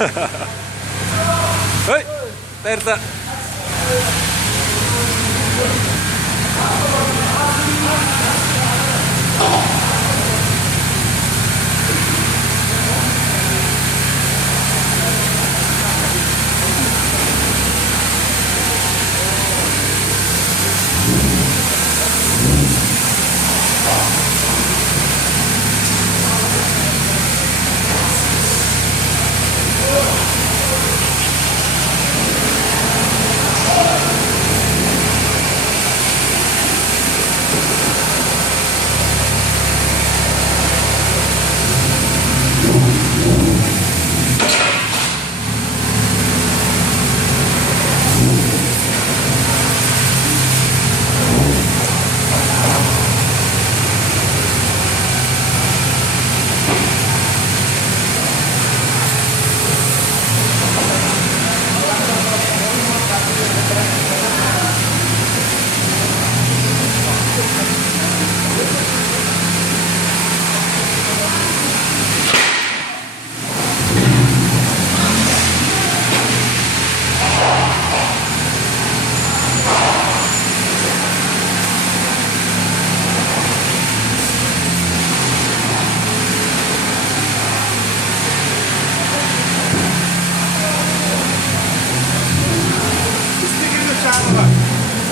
Hei, Berta.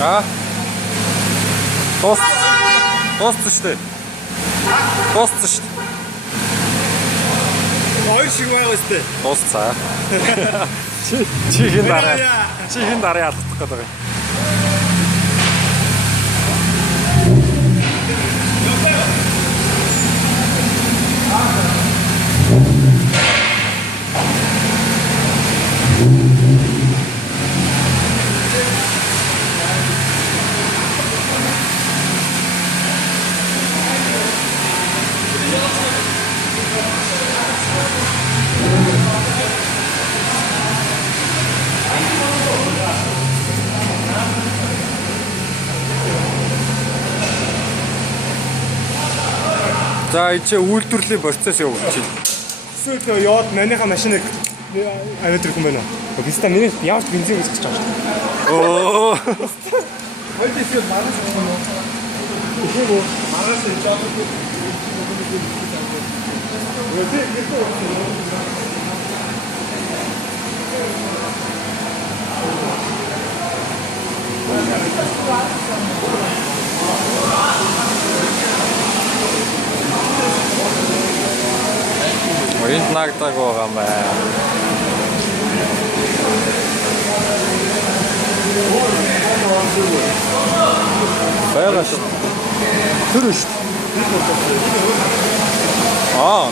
А? Тост шүү дээ. Тост шүү дээ. Хоёр шиг байгаа үстэй. Тост цаа. Чихэн дараа алдах гэдэг юм. За энэ үйлдвэрлэлийн процесс явуулчих. Эсвэл яваад манийха машиныг аваад ирэх юм байна уу? Биста миний явж бензин үзэж байгаа шүү дээ. Оо. Хоёр дэсэл маргас юм уу? Тэгэх үү? Маргас жаад үү? Энд нагдаг байгаа юм байна. Байгаа шүү. Тэр шүү. Аа.